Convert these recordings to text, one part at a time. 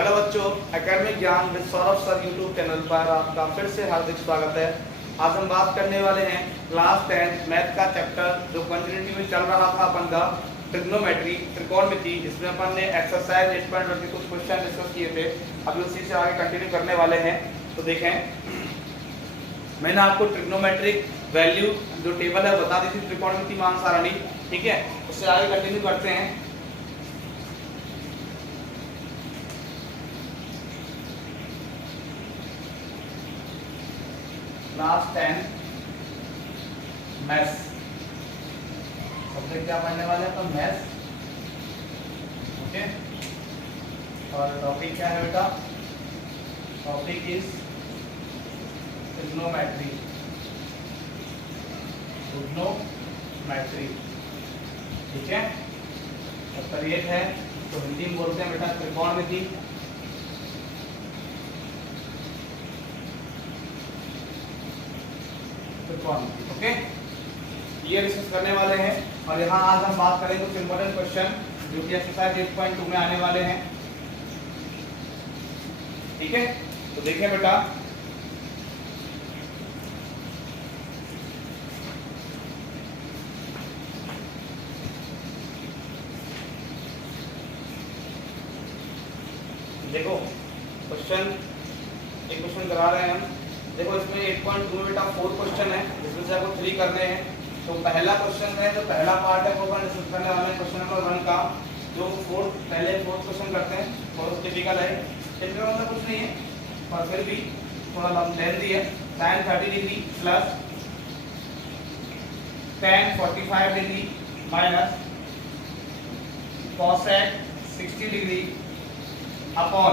Hello बच्चों, academic ज्ञान with Saurabh sir YouTube channel पर आपका फिर से हार्दिक स्वागत है। आज हम बात करने वाले हैं क्लास 10 मैथ का चैप्टर जो कंटिन्यूटी में चल रहा था अपन का ट्रिग्नोमेट्री त्रिकोणमिति, जिसमें अपन ने एक्सरसाइज 8.1 के कुछ क्वेश्चन डिस्कस किए थे। अभी उसी से आगे कंटिन्यू करने वाले हैं। तो देखें, मैंने आपको ट्रिग्नोमेट्रिक वैल्यू जो टेबल है बता दी थी, त्रिकोणमिति मान सारणी, ठीक है। उससे आगे कंटिन्यू करते हैं। क्लास 10 मैथ्स सब्जेक्ट क्या पढ़ने वाले हैं? तो मैथ्स, ओके। और टॉपिक क्या है बेटा? Topic is trigonometry. ट्रिग्नोमेट्री, ठीक है। चैप्टर 8 है, तो हिंदी में बोलते हैं बेटा त्रिकोणमिति। ओके, ये डिस्कस करने वाले हैं। और यहाँ आज हम बात करेंगे कुछ इंपॉर्टेंट क्वेश्चन जो कि एक्सरसाइज 8.2 में आने वाले हैं, ठीक है। तो देखिए बेटा, देखो क्वेश्चन, एक क्वेश्चन करा रहे हैं हम। देखो इसमें 8.2 में बेटा 4 क्वेश्चन है, जिसमें से आपको 3 करने हैं। तो पहला क्वेश्चन है, जो पहला पार्ट है वो अपन डिस्कस करने वाले हैं क्वेश्चन नंबर 1 का। जो पहले 4 क्वेश्चन करते हैं, बहुत टिपिकल है। टिपिकल मतलब कुछ नहीं है, पर फिर भी थोड़ा लेंथी है। sin 30 degree plus tan 45 degree minus cosec 60 degree upon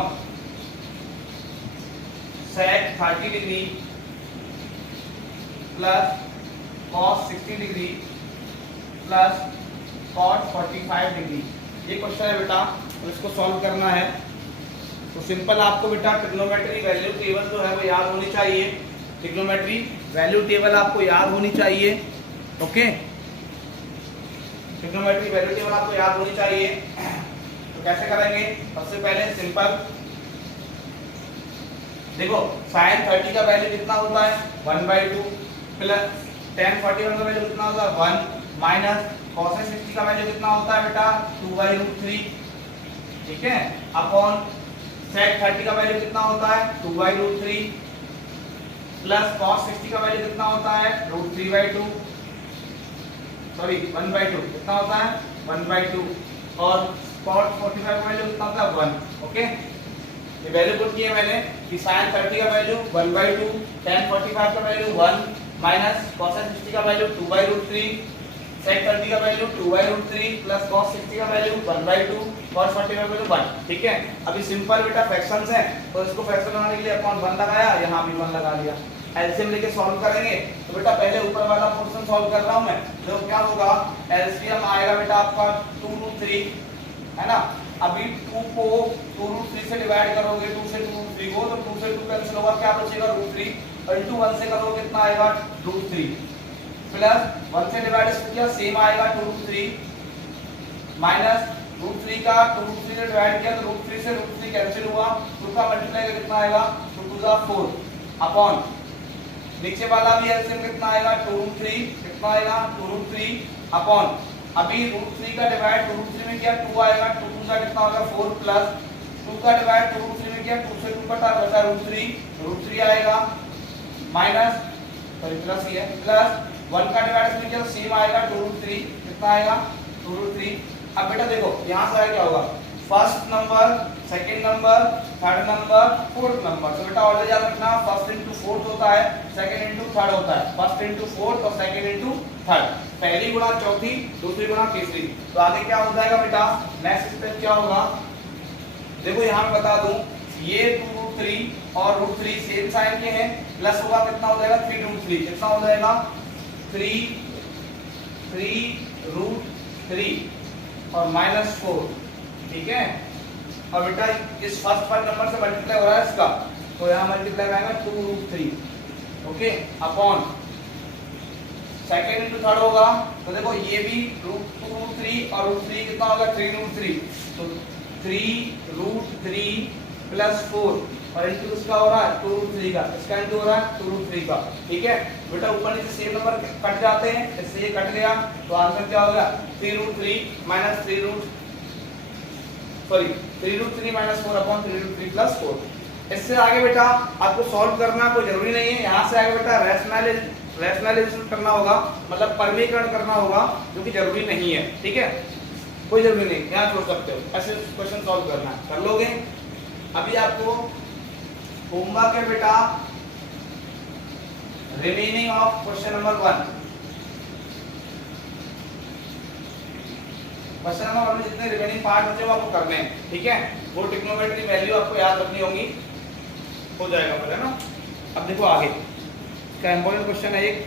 sec 30 degree plus cos 60 degree plus cot 45 degree. ये क्वेश्चन है बेटा, तो इसको सॉल्व करना है। तो सिंपल आपको बेटा ट्रिग्नोमेट्री वैल्यू टेबल जो है वो याद होनी चाहिए। ट्रिग्नोमेट्री वैल्यू टेबल आपको याद होनी चाहिए, ओके। ट्रिग्नोमेट्री वैल्यू टेबल आपको याद होनी चाहिए। तो कैसे करेंगे? सबसे पहले सिंपल देखो, sin 30 का वैल्यू कितना होता है? 1/2 प्लस tan 41 का वैल्यू कितना होता है? 1 माइनस cos 60 का वैल्यू कितना होता है बेटा? 2/√3, ठीक है। अपॉन sec 30 का वैल्यू कितना होता है? 2/√3 प्लस cos 60 का वैल्यू कितना होता है? √3/2, सॉरी 1/2 कितना होता है? 1/2। और cot 45 का वैल्यू कितना होता है? 1, ओके। ये वैल्यू पुट किए मैंने कि sin 30 का वैल्यू 1/2, tan 45 का वैल्यू 1 माइनस cos 60 का वैल्यू 2/√3, sec 30 का वैल्यू 2/√3 प्लस cos 60 का वैल्यू 1/2, cos 45 का वैल्यू 1, ठीक है। अभी सिंपल बेटा फ्रैक्शंस हैं, तो इसको फ्रैक्शन बनाने के लिए अपॉन 1 लगाया, यहाँ भी 1 लगा लिया। एलसीएम लेके सॉल्व करेंगे। तो बेटा पहले ऊपर वाला पोर्शन सॉल्व कर रहा हूं मैं। तो क्या होगा? एलसीएम आएगा बेटा आपका 2√3, है ना। अभी 2 को 2√3 से डिवाइड करोगे, 2 से 2√3 को, तो 2 से 2 कैंसिल होगा, क्या बचेगा? √3। और इंटू 1 से करोगे कितना आएगा? √3 प्लस 1 से डिवाइड किया, सेम आएगा 2√3 माइनस √3 का 2√3 से डिवाइड किया, तो √3 से √3 कैंसिल हुआ, 2 का मल्टीप्लाई कितना आएगा? 2 2 4 अपॉन नीचे वाला भी एलसीएम कितना आएगा? 2√3 कितना आएगा? 2√3 अपॉन अभी √3 का डिवाइड 2√3 में किया, 2 आएगा, 2 2 का कितना होगा? 4 प्लस 2 का डिवाइड 2√3 में किया, 2 से 2 कटा बचा √3 आएगा माइनस, सॉरी प्लस ही है, प्लस 1 का डिवाइड इसमें किया, सेम आएगा 2√3 कितना आएगा? 2√3। अब बेटा देखो यहां से आगे क्या होगा? First number, second number, third number, fourth number. तो बेटा ऑलरेडी याद रखना, फर्स्ट इंटू फोर्थ होता है, सेकंड इंटू थर्ड होता है। फर्स्ट इंटू फोर्थ और सेकंड इंटू थर्ड, पहली गुणा चौथी, दूसरी गुणा तीसरी। तो आगे क्या हो जाएगा बेटा? नेक्स्ट स्टेप क्या होगा? देखो यहाँ मैं बता दूं, ये 2√3 और √3 सेम साइन के हैं, प्लस होगा कितना हो जाएगा? 3√3 कितना हो जाएगा? 3√3 और माइनस 4, ठीक है। और बेटा इस फर्स्ट नंबर से मल्टीप्लाई हो रहा है इसका, तो यहाँ मल्टीप्लाई आएगा 2√3, okay, upon second into third होगा। तो देखो ये भी √2√3 और √3 कितना होगा? 3√3। तो 3√3 प्लस 4 और इंटू इसका हो रहा है 2√3 का, इसका इंटू हो रहा है 2√3 का। ठीक है बेटा, ऊपर नीचे सेम नंबर कट जाते हैं, इससे ये कट गया तो आंसर क्या होगा 3√3 माइनस 3√3 माइनस 4 अपॉन 3√3 प्लस 4। इससे आगे बेटा आपको सॉल्व करना कोई जरूरी नहीं है, यहाँ से आगे बेटा रैशनलाइजेशन करना होगा, मतलब परमीकरण करना होगा, जो कि जरूरी नहीं है। ठीक है, कोई जरूरी नहीं, यहाँ छोड़ सकते हो, ऐसे क्वेश्चन सॉल्व करना है, कर लोगे। अभी आपको होमवर्क है बेटा remaining of question number 1। Question number 1 में जितने रिमेनिंग पार्ट बचे वो आपको करने हैं। ठीक है, वो ट्रिग्नोमेट्री वैल्यू आपको याद रखनी होगी, हो जाएगा फिर, है ना। अब देखो आगे क्या इंपॉर्टेंट क्वेश्चन है एक,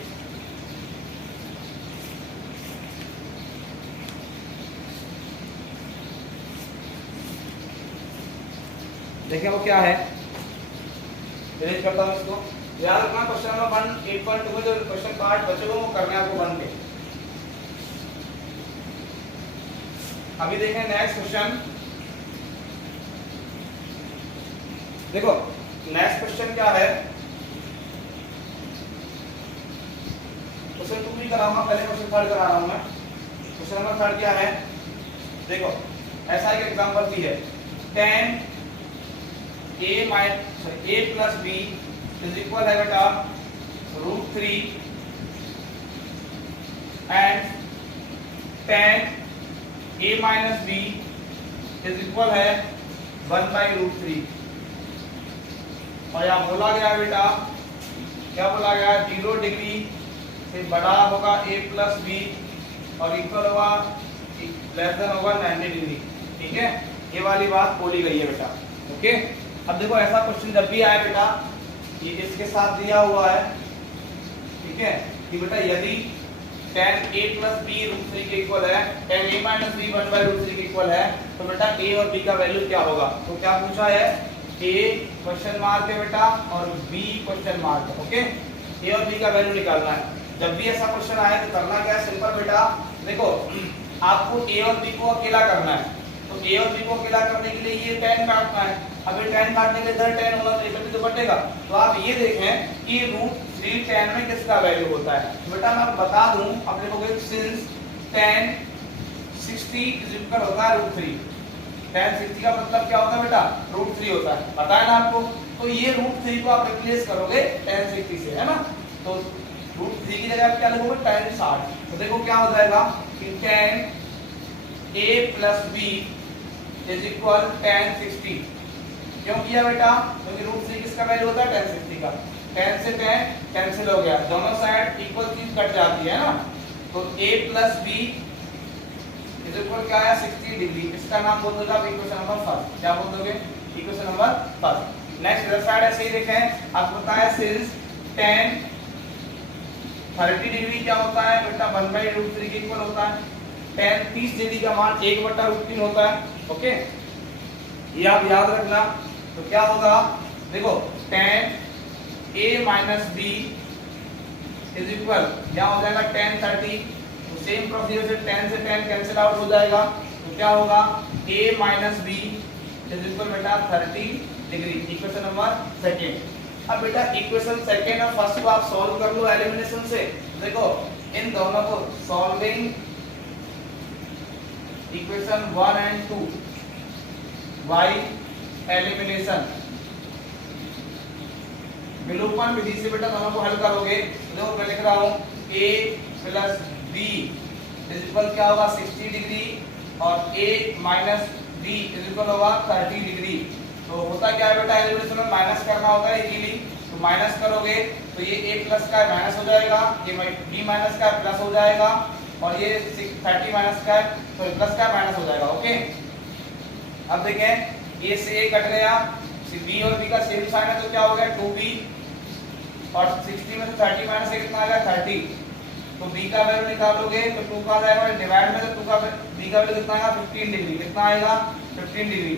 देखिए वो क्या है, डिलीट करता हूं इसको। याद रखना क्वेश्चन नंबर 1 8.2 में जो क्वेश्चन पार्ट बचे हुए वो करने आपको 1 के। अभी देखें नेक्स्ट क्वेश्चन, देखो नेक्स्ट क्वेश्चन क्या है, क्वेश्चन 2 भी कराऊंगा, पहले क्वेश्चन 3 करा रहा हूं मैं। क्वेश्चन नंबर 3 क्या है, देखो ऐसा एक एग्जांपल भी है, tan a plus b is equal है बेटा √3 and tan a minus b is equal है 1/√3। और यहाँ बोला गया बेटा, क्या बोला गया, 0 डिग्री से बड़ा होगा a प्लस b और इक्वल होगा लेस देन होगा 90 डिग्री। ठीक है, ये वाली बात बोली गई है बेटा। ओके, अब देखो ऐसा क्वेश्चन जब भी आए बेटा, ये इसके साथ दिया हुआ है, ठीक है, कि बेटा यदि tan a प्लस b √3 के इक्वल है, tan a माइनस b 1/√3 के इक्वल है, तो बेटा a और b का वैल्यू क्या होगा। तो क्या पूछा है, a क्वेश्चन मार्क है बेटा और b क्वेश्चन मार्क है। ओके, a और b का वैल्यू निकालना है। जब भी ऐसा क्वेश्चन आए तो करना क्या है, सिंपल बेटा, देखो आपको a और b को अकेला करना है, तो a और b को अकेला करने के लिए ये tan काटना है। अब ये tan काटने के लिए इधर tan होना चाहिए, तो बटेगा। तो आप ये देखें कि √3 tan में किसका वैल्यू होता है। तो बेटा मैं बता दूं, आप देखोगे सिंस tan 60 इज इक्वल होता है √3, tan 60 का मतलब क्या होता है बेटा, √3 होता है, पता है ना आपको। तो ये √3 को आप रिप्लेस करोगे tan 60 से, है ना। तो √3 की जगह आप क्या लिखोगे, tan 60। तो देखो क्या हो जाएगा कि tan a plus b is equal tan 60। क्यों किया बेटा, क्योंकि √3 किसका वैल्यू होता है, tan 60 का। tan से tan कैंसिल हो गया, दोनों साइड इक्वल चीज कट जाती है ना। तो a plus b is equal क्या है, 60 डिग्री। इसका नाम बोल दोगे आप इक्वेशन नंबर 1। क्या बोल दोगे, इक्वेशन नंबर 1। नेक्स्ट इधर साइड ऐसे ही देखें, आपको पता है सिंस tan 30 डिग्री क्या होता है बेटा, 1/√3 के इक्वल होता है। tan 30 डिग्री का मान 1/√3 होता है। ओके, ये आप याद रखना। तो क्या होगा, देखो tan a minus b is equal, यहाँ हो जाएगा tan 30, तो सेम प्रोसीजर से tan से tan कैंसिल आउट हो जाएगा। तो क्या होगा, a minus b is equal बेटा 30 डिग्री, इक्वेशन नंबर 2। अब बेटा इक्वेशन 2 और फर्स्ट को आप सॉल्व कर लो एलिमिनेशन से। देखो इन दोनों को solving equation 1 and 2 by elimination, विलोपन विधि से बेटा दोनों को हल करोगे। देखो मैं लिख रहा हूं a plus b is equal क्या होगा, 60 डिग्री और a minus b is equal होगा 30 डिग्री। तो होता क्या है बेटा, एलिमिनेशन में माइनस करना होता है इजीली। तो माइनस करोगे तो ये a प्लस का माइनस हो जाएगा, ये b माइनस का प्लस हो जाएगा, और ये 30 माइनस का तो प्लस का माइनस हो जाएगा। ओके, अब देखें a से a कट गया, b और b का सेम साइन है, तो क्या हो गया 2b, और 60 में से 30 माइनस कितना आ गया 30। तो b का वैल्यू निकालोगे तो 2 का आ जाएगा, डिवाइड में तो 2 का b का वैल्यू कितना आएगा 15 डिग्री, कितना आएगा 15 डिग्री।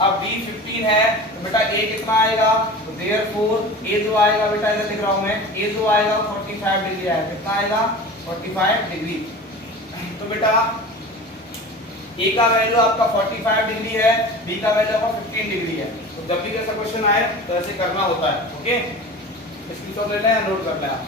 अब b 15 है तो बेटा a कितना आएगा, तो देयरफॉर a जो आएगा बेटा, इधर लिख रहा हूं मैं, a जो आएगा 45 डिग्री आएगा, कितना आएगा 45 डिग्री। तो बेटा ए का वैल्यू आपका 45 डिग्री है, बी का वैल्यू आपका 15 डिग्री है। तो जब भी ऐसा क्वेश्चन आए तो ऐसे करना होता है। ओके, स्क्रीनशॉट ले लें या नोट कर लें आप।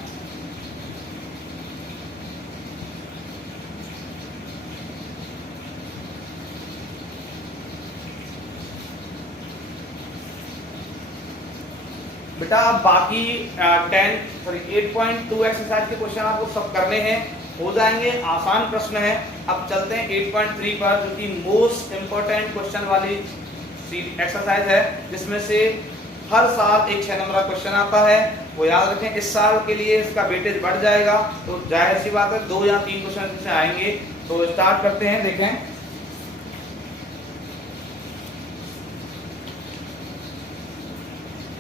बेटा बाकी 8.2 एक्सरसाइज के क्वेश्चन आपको सब करने हैं, हो जाएंगे, आसान प्रश्न है। अब चलते हैं 8.3 पर, जो कि मोस्ट इंपोर्टेंट क्वेश्चन वाली एक्सरसाइज है, जिसमें से हर साल एक 6 नंबर का क्वेश्चन आता है। वो याद रखें, इस साल के लिए इसका वेटेज बढ़ जाएगा, तो जाहिर सी बात है 2 या 3 क्वेश्चन इससे आएंगे। तो स्टार्ट करते हैं। देखें,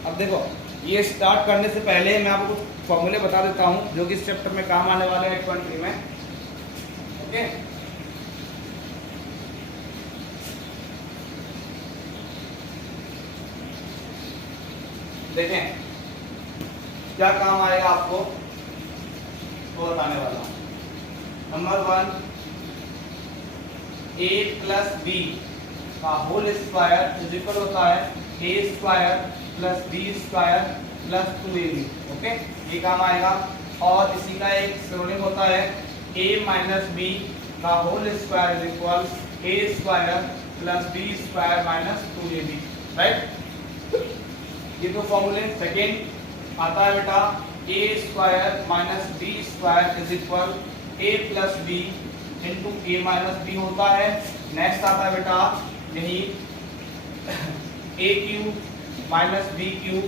अब देखो, ये स्टार्ट करने से पहले मैं आपको कुछ फॉर्मूले बता देता हूं जो कि इस चैप्टर में काम आने वाले हैं 8.3 में। ओके, देखें क्या काम आएगा आपको, तो बताने वाला हूं। नंबर 1, a प्लस बी का होल स्क्वायर इज इक्वल होता है a square plus B square plus 2ab। Okay, ये काम आएगा। और इसी का एक सिनोनिम होता है a माइनस बी का whole square is equal a square plus B square minus 2ab। Right, ये तो फॉर्मूले। सेकेंड आता है बेटा a square minus B square is equal a plus B into a minus B होता है। नेक्स्ट आता है बेटा यही a cube minus B cube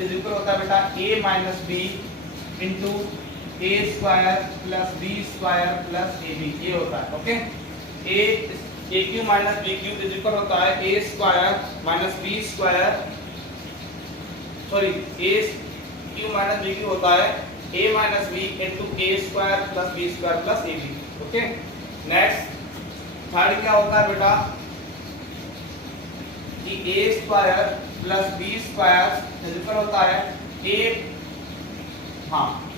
is equal होता है बेटा a minus B into a square plus B square plus ab, ये होता है। Okay, a cube minus B cube is equal होता है a square minus B square, sorry a cube minus B cube होता है a minus B into a square plus B square plus ab। Okay, next third क्या होता है बेटा कि a square plus B square is equal होता है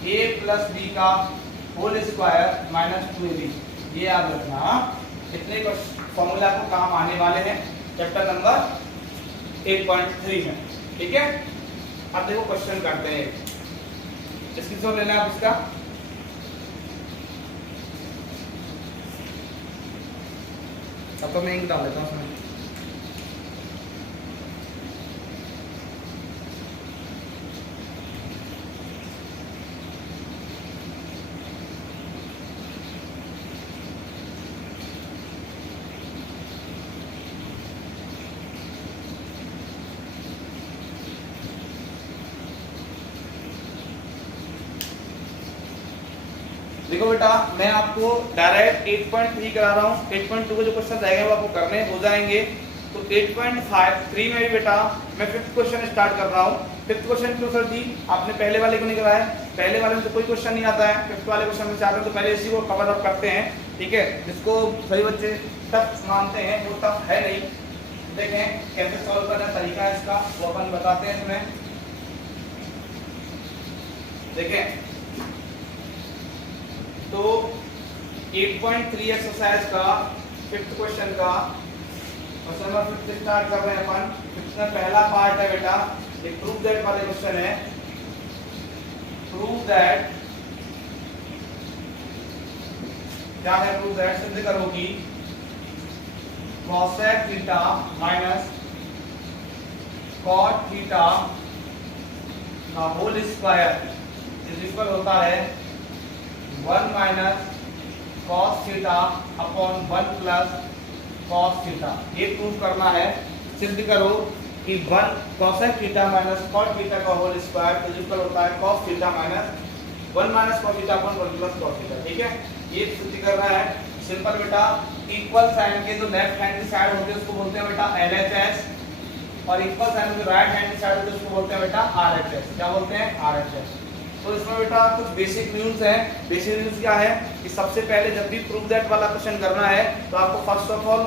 a plus B का होल स्क्वायर माइनस 2ab। ये याद रखना। इतने फॉर्मूला आपको काम आने वाले हैं चैप्टर नंबर 8.3 में। ठीक है, अब देखो क्वेश्चन करते हैं। स्क्रीनशॉट लेना आप इसका। अब तो मैं इंक डाल देता हूँ उसमें। देखो बेटा, मैं आपको डायरेक्ट 8.3 करा रहा हूँ। 8.2 के जो क्वेश्चन रहेंगे वो आपको करने हो जाएंगे। तो 8.3 में भी बेटा मैं 5th क्वेश्चन स्टार्ट कर रहा हूँ। 5th क्वेश्चन क्यों सर जी आपने पहले वाले को नहीं कराया? पहले वाले में तो कोई क्वेश्चन नहीं आता है, 5th वाले क्वेश्चन में से आता है, तो पहले इसी को कवर अप करते हैं। ठीक है, जिसको सभी बच्चे टफ मानते हैं वो टफ है नहीं। देखें कैसे सॉल्व करना तरीका है इसका, वो अपन बताते हैं तुम्हें। देखें तो 8.3 एक्सरसाइज का 5th क्वेश्चन का क्वेश्चन नंबर 5 स्टार्ट कर रहे हैं अपन। 5th में पहला पार्ट है बेटा एक प्रूव दैट वाले क्वेश्चन है। प्रूव दैट, क्या है प्रूव दैट? सिद्ध करो कि cosec theta minus cot theta का होल स्क्वायर इज इक्वल होता है 1 minus cos theta upon 1 plus cos theta. ये प्रूव करना है। सिद्ध करो कि 1 cosec theta minus cot theta का होल स्क्वायर इज इक्वल होता है cos theta minus 1 minus cos theta upon 1 plus cos theta. ठीक है, ये सिद्ध करना है। सिंपल बेटा, इक्वल साइन के जो लेफ्ट हैंड की साइड होती है उसको बोलते हैं बेटा LHS, और इक्वल साइन के जो राइट हैंड की साइड होती है उसको बोलते हैं बेटा RHS। क्या बोलते हैं? RHS। तो इसमें बेटा कुछ बेसिक रूल्स हैं। बेसिक रूल्स क्या है कि सबसे पहले जब भी प्रूव दैट वाला क्वेश्चन करना है तो आपको first of all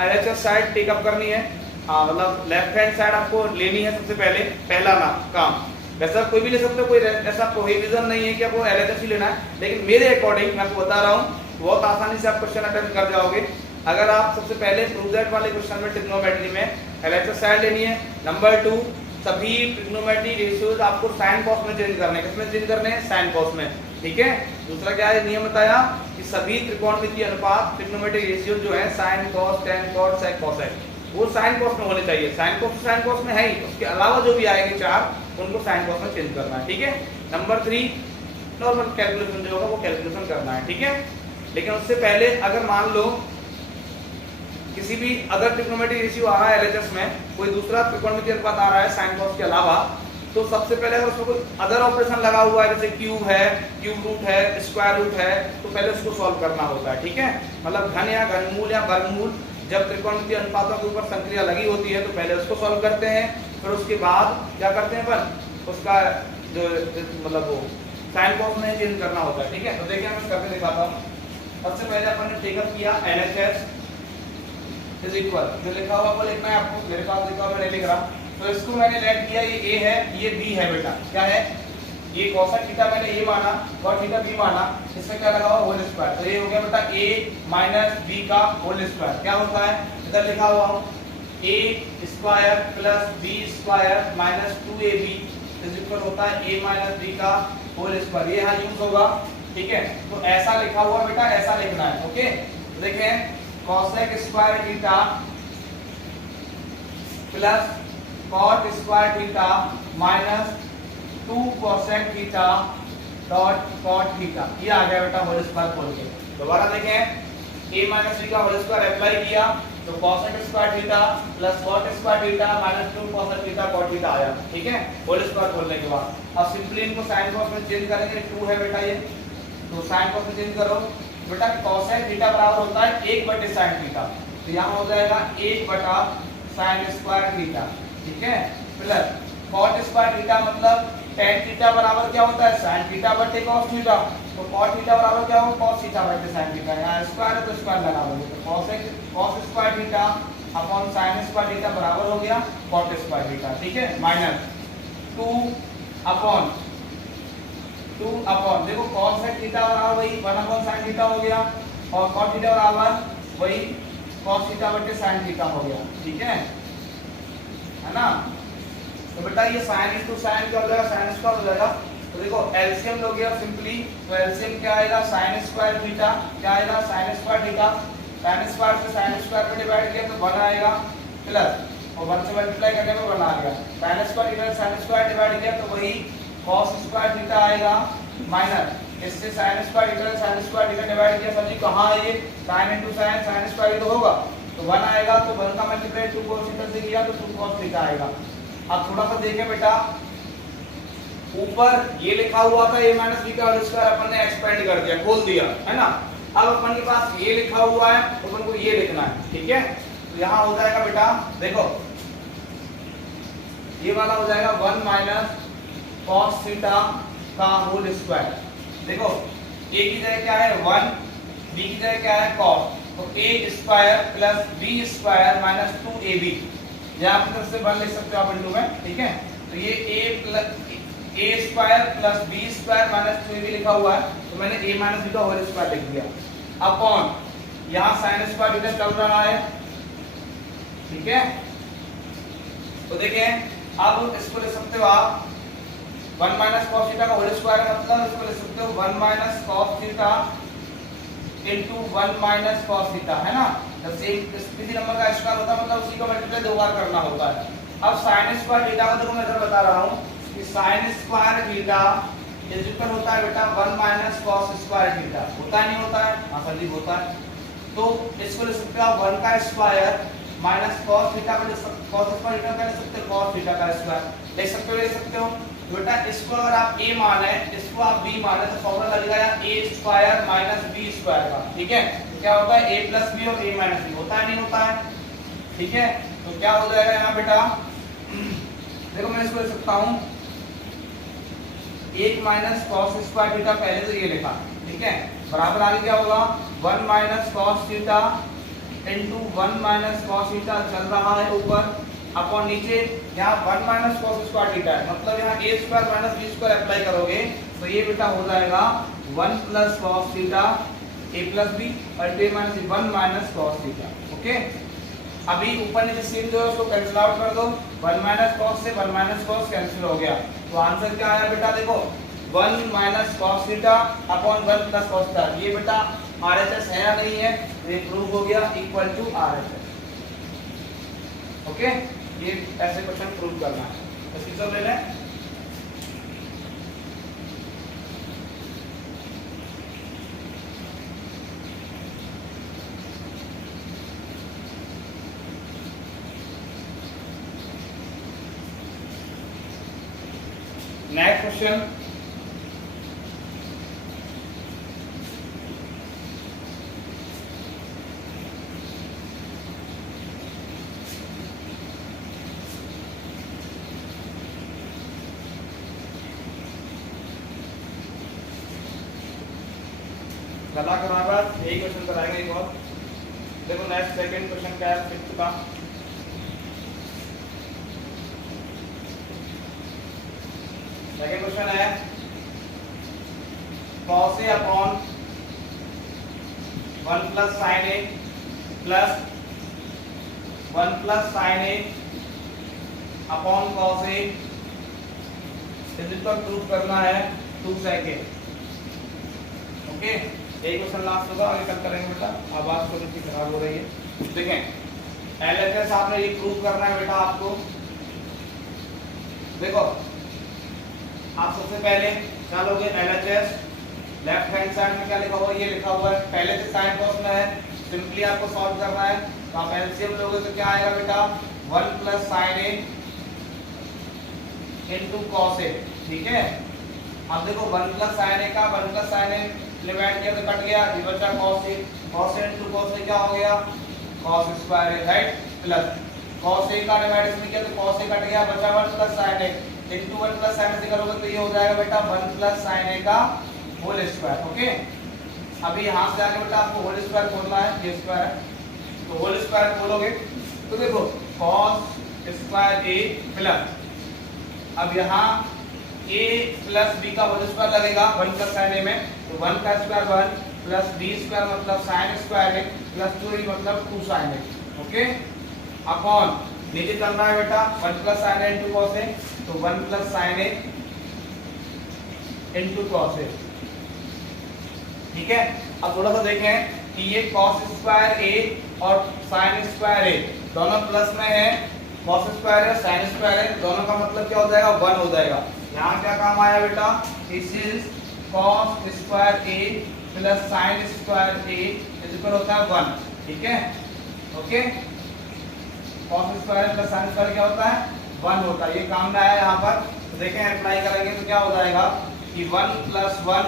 RHS side take up करनी है, मतलब लेफ्ट हैंड साइड आपको लेनी है सबसे पहले, पहला ना काम। वैसा कोई भी ले सकते हो, कोई ऐसा प्रोहिबिशन नहीं है कि आपको एलएचएस ही लेना है, लेकिन मेरे अकॉर्डिंग मैं आपको बता रहा हूँ बहुत आसानी से आप क्वेश्चन अटेम्प्ट कर जाओगे अगर आप सबसे पहले प्रूव दैट वाले क्वेश्चन में ट्रिग्नोमेट्री में एलएचएस साइड लेनी है। नंबर 2 सभी ट्रिग्नोमेट्री रेशियोज आपको साइन कॉस में चेंज करने हैं। किसमें चेंज करने हैं? साइन कॉस में, ठीक है। दूसरा क्या है नियम बताया कि सभी त्रिकोणमितीय अनुपात ट्रिग्नोमेट्री रेशियो जो है sine cos tan cos sec cosec वो साइन कॉस में होने चाहिए। साइन कॉस में है ही, उसके अलावा जो भी आएंगे चार उनको साइन कॉस में चेंज करना है, ठीक है। नंबर 3 नॉर्मल कैलकुलेशन जो होगा वो कैलकुलेशन करना है, ठीक है। लेकिन उससे पहले अगर मान लो किसी भी अगर ट्रिग्नोमेट्री रेशियो आ रहा है एलएचएस में, कोई दूसरा त्रिकोणमितीय अनुपात आ रहा है साइन कॉस के अलावा, तो सबसे पहले अगर उसमें कोई अदर ऑपरेशन लगा हुआ है जैसे क्यूब है, क्यूब रूट है, स्क्वायर रूट है, तो पहले उसको सॉल्व करना होता है, ठीक है। मतलब घन या घनमूल या वर्गमूल जब त्रिकोणमितीय अनुपातों के ऊपर संक्रिया लगी होती है तो पहले उसको सॉल्व करते हैं, फिर उसके बाद क्या करते हैं अपन उसका जो मतलब वो साइन कॉस में चेंज करना होता है, ठीक है। तो देखिए मैं करके दिखाता हूँ। सबसे पहले अपन ने टेकअप किया LHS इज इक्वल, जो लिखा हुआ वो लिखना है आपको, मेरे पास लिखा हुआ मैं नहीं लिख रहा, तो इसको मैंने लेट किया, ये A है ये B है बेटा, क्या है ये कोसेक थीटा मैंने A माना और थीटा B माना, इसमें क्या लगा हुआ होल स्क्वायर, तो ये हो गया बेटा A माइनस B का होल स्क्वायर। क्या होता है इधर लिखा हुआ हूं A square plus B square minus 2AB is equal होता है A माइनस B का होल स्क्वायर, ये यहां यूज होगा, ठीक है। तो ऐसा लिखा हुआ बेटा ऐसा लिखना है, ओके। देखें cosec square theta plus cot square theta minus 2 cosec theta dot cot theta, ये आ गया बेटा होल स्क्वायर खोल के। दोबारा देखें a माइनस b का होल स्क्वायर अप्लाई किया तो cosec square theta plus cot square theta minus 2 cosec theta cot theta आया, ठीक है, होल स्क्वायर खोलने के बाद। अब सिंपली इनको साइन कॉस में चेंज करेंगे, 2 है बेटा ये, तो साइन कॉस में चेंज करो बेटा, कोसेक थीटा बराबर होता है 1 बटे साइन थीटा, तो यहां हो जाएगा 1 बटा साइन स्क्वायर थीटा, ठीक है, प्लस कॉट स्क्वायर थीटा मतलब tan थीटा बराबर क्या होता है sin थीटा बटे cos थीटा, तो cot थीटा बराबर क्या होगा cos थीटा बटे sin थीटा, यहाँ स्क्वायर है तो स्क्वायर लगा दोगे, तो cos square theta upon sin square theta बराबर हो गया cot स्क्वायर थीटा, ठीक है, माइनस 2 अपॉन देखो cos थीटा बराबर वही 1 अपॉन sin थीटा हो गया और cot थीटा बराबर वही cos थीटा बटे sin थीटा हो गया, ठीक है ना। तो बेटा ये sin इनटू sin क्या हो जाएगा sin स्क्वायर हो जाएगा, तो देखो एलसीएम लोगे और सिंपली तो एलसीएम क्या आएगा sin स्क्वायर थीटा, क्या आएगा sin square theta, sin square से sin स्क्वायर पे डिवाइड किया तो 1 आएगा प्लस और 1 से मल्टीप्लाई करने पे 1 आ गया, sin स्क्वायर इधर sin स्क्वायर डिवाइड किया तो वही cos स्क्वायर थीटा आएगा माइनस इससे sin स्क्वायर इधर sin स्क्वायर थीटा डिवाइड किया सर जी कहां है ये sin into sin sin square तो होगा तो 1 आएगा, तो 1 का मल्टीप्लाई 2 cos थीटा से किया तो 2 cos थीटा आएगा। अब थोड़ा सा देखें बेटा, ऊपर ये लिखा हुआ था a माइनस b का होल स्क्वायर, अपन ने एक्सपेंड कर दिया, खोल दिया, है ना। अब अपन के पास ये लिखा हुआ है, अपन को ये लिखना है, ठीक है। तो यहाँ हो जाएगा बेटा, देखो ये वाला हो जाएगा 1 माइनस cos थीटा का होल स्क्वायर। देखो a की जगह क्या है 1, b की जगह क्या है cos, तो a square plus b square minus 2ab, यहाँ की तरफ से 1 लिख सकते हो आप इंटू में, ठीक है। तो ये a square plus b square minus 2ab लिखा हुआ है, तो मैंने a माइनस b का होल स्क्वायर लिख दिया अपॉन यहाँ sin स्क्वायर थीटा चल रहा है, ठीक है। तो देखें अब इसको लिख सकते हो आप 1 माइनस cos थीटा का होल स्क्वायर है, मतलब इसको लिख सकते हो 1 minus cos theta into 1 minus cos theta, है ना। जब सेम किसी नंबर का स्क्वायर होता है मतलब उसी को मल्टीप्लाई 2 बार करना होता है। अब sin स्क्वायर थीटा का देखो मैं इधर बता रहा हूं कि sin square theta is equal होता है बेटा 1 माइनस cos स्क्वायर थीटा, होता है नहीं होता है, हां सर जी होता है। तो इसको लिख सकते हो 1 का स्क्वायर माइनस cos थीटा का cos स्क्वायर थीटा का लिख सकते हो cos थीटा का स्क्वायर लिख सकते हो। बेटा इसको अगर आप a माने इसको आप b माने तो फॉर्मूला लगेगा a square minus b square का, ठीक है। तो क्या होता है a प्लस b और a माइनस b, होता है नहीं होता है, ठीक है। तो क्या हो जाएगा यहाँ बेटा, देखो मैं इसको लिख सकता हूँ 1 माइनस cos स्क्वायर थीटा, पहले तो ये लिखा, ठीक है, बराबर आगे क्या होगा 1 minus cos theta into 1 minus cos theta चल रहा है ऊपर, अपॉन नीचे यहाँ 1 माइनस कॉस स्क्वायर थीटा है, मतलब यहाँ a square minus b square apply करोगे तो ये बेटा हो जाएगा 1 plus cos theta a plus b और 2 minus 1 minus cos theta. Okay, अभी ऊपर नीचे सीन जो है उसको कैंसिल आउट कर दो, 1 माइनस कॉस से 1 माइनस कॉस कैंसिल हो गया, तो आंसर क्या आया बेटा देखो 1 minus cos theta upon 1 plus cos theta. ये बेटा RHS है या नहीं है, ये प्रूव हो गया इक्वल टू RHS। ओके, ये ऐसे क्वेश्चन प्रूव करना है, इसकी सब ले लें। नेक्स्ट क्वेश्चन, गला कराएगा यही क्वेश्चन कराएंगे एक और। देखो नेक्स्ट सेकंड क्वेश्चन क्या है फिफ्थ का। सेकंड क्वेश्चन है cos a upon 1 plus sin a plus 1 plus sin a upon cos a इसको प्रूव करना है 2 सेकंड। ओके, यही क्वेश्चन लास्ट होगा, आगे कल करेंगे बेटा। आवाज थोड़ी सी खराब हो रही है। देखें LHS आपने ये प्रूव करना है बेटा आपको। देखो आप सबसे पहले क्या लोगे, LHS लेफ्ट हैंड साइड में क्या लिखा हुआ है, ये लिखा हुआ है, पहले से साइन कॉस में है, सिंपली आपको सॉल्व करना है। तो आप एलसीएम लोगे तो क्या आएगा बेटा 1 plus sin a into cos a। ठीक है, अब देखो 1 प्लस sin a का 1 प्लस sin a डिवाइड किया तो कट गया, ये बचा cos a into cos a क्या हो गया cos square a, right, plus cos a का डिवाइड इसमें किया तो cos a कट गया, बचा 1 plus sin a into 1 plus sin a से करोगे तो ये हो जाएगा बेटा 1 प्लस sin a का होल स्क्वायर। ओके, अभी यहां से आगे बेटा आपको होल स्क्वायर खोलना है, ये स्क्वायर है तो होल स्क्वायर खोलोगे तो देखो cos स्क्वायर a प्लस, अब यहाँ a प्लस b का होल स्क्वायर लगेगा 1 प्लस sin a में, तो 1 का स्क्वायर 1 प्लस b स्क्वायर मतलब sin square a plus 2a मतलब 2 sin a। ओके, अपॉन नीचे करना है बेटा 1 plus sin a into cos a, तो 1 plus sin a into cos a। ठीक है, अब थोड़ा सा देखें कि ये cos स्क्वायर a और sin स्क्वायर a दोनों प्लस में है, cos स्क्वायर है sin स्क्वायर है, दोनों का मतलब क्या हो जाएगा 1 हो जाएगा। यहाँ क्या काम आया बेटा, this is cos square a plus sin square a equal होता है 1। ठीक है, okay, cos square plus sin square क्या होता है 1 होता है, ये काम में आया यहाँ पर। तो देखें अप्लाई करेंगे तो क्या हो जाएगा कि 1 प्लस 1,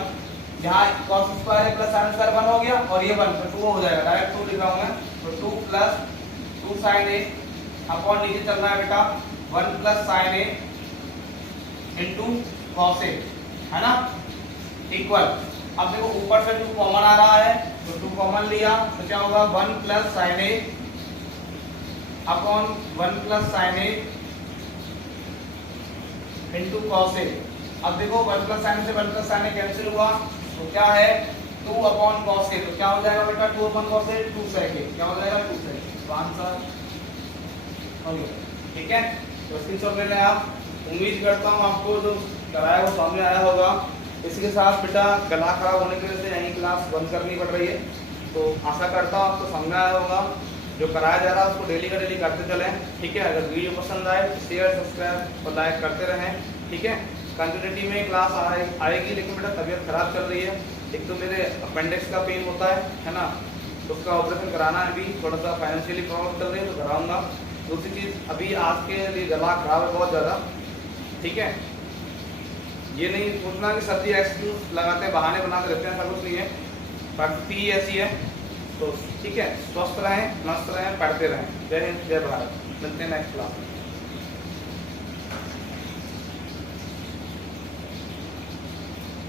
यहाँ cos square plus sin square 1 हो गया और ये 1 तो 2 हो जाएगा, डायरेक्ट 2 लिख रहा हूँ मैं, तो 2 प्लस 2 sin a अपॉन नीचे चलना है बेटा 1 plus sin a into cos a, है ना, इक्वल। अब देखो ऊपर से 2 कॉमन आ रहा है तो 2 कॉमन लिया तो क्या होगा 1 plus sin a upon 1 plus sin a into cos a। अब देखो 1 प्लस sin से 1 प्लस sin a कैंसिल हुआ तो क्या है 2 अपॉन cos a, तो क्या हो जाएगा बेटा 2 upon cos a 2 sec a, क्या हो जाएगा 2 sec a, तो आंसर हो गया। ठीक है, तो स्क्रीनशॉट ले लें आप। उम्मीद करता हूँ आपको जो कराया वो सामने आया होगा। इसी के साथ बेटा गला खराब होने की वजह से यहीं क्लास बंद करनी पड़ रही है, तो आशा करता हूँ आपको समझ में आया होगा। जो कराया जा रहा है उसको डेली का डेली करते चलें। ठीक है, अगर वीडियो पसंद आए तो शेयर सब्सक्राइब और लाइक करते रहें। ठीक है, कंटिन्यूटी में क्लास आएगी, लेकिन बेटा तबीयत खराब चल रही है। एक तो मेरे अपेंडिक्स का पेन होता है ना, तो उसका ऑपरेशन कराना है, अभी थोड़ा सा फाइनेंशियली प्रॉब्लम चल रही है तो कराऊंगा। दूसरी चीज़ अभी आज के लिए गला खराब है बहुत ज़्यादा। ठीक है, ये नहीं सोचना कि सर्दी एक्सक्यूज लगाते बहाने बनाते रहते हैं, ऐसा कुछ नहीं है, परिस्थिति ऐसी है। तो ठीक है, स्वस्थ रहें, मस्त रहें, पढ़ते रहें। जय हिंद, जय भारत। मिलते हैं नेक्स्ट क्लास में।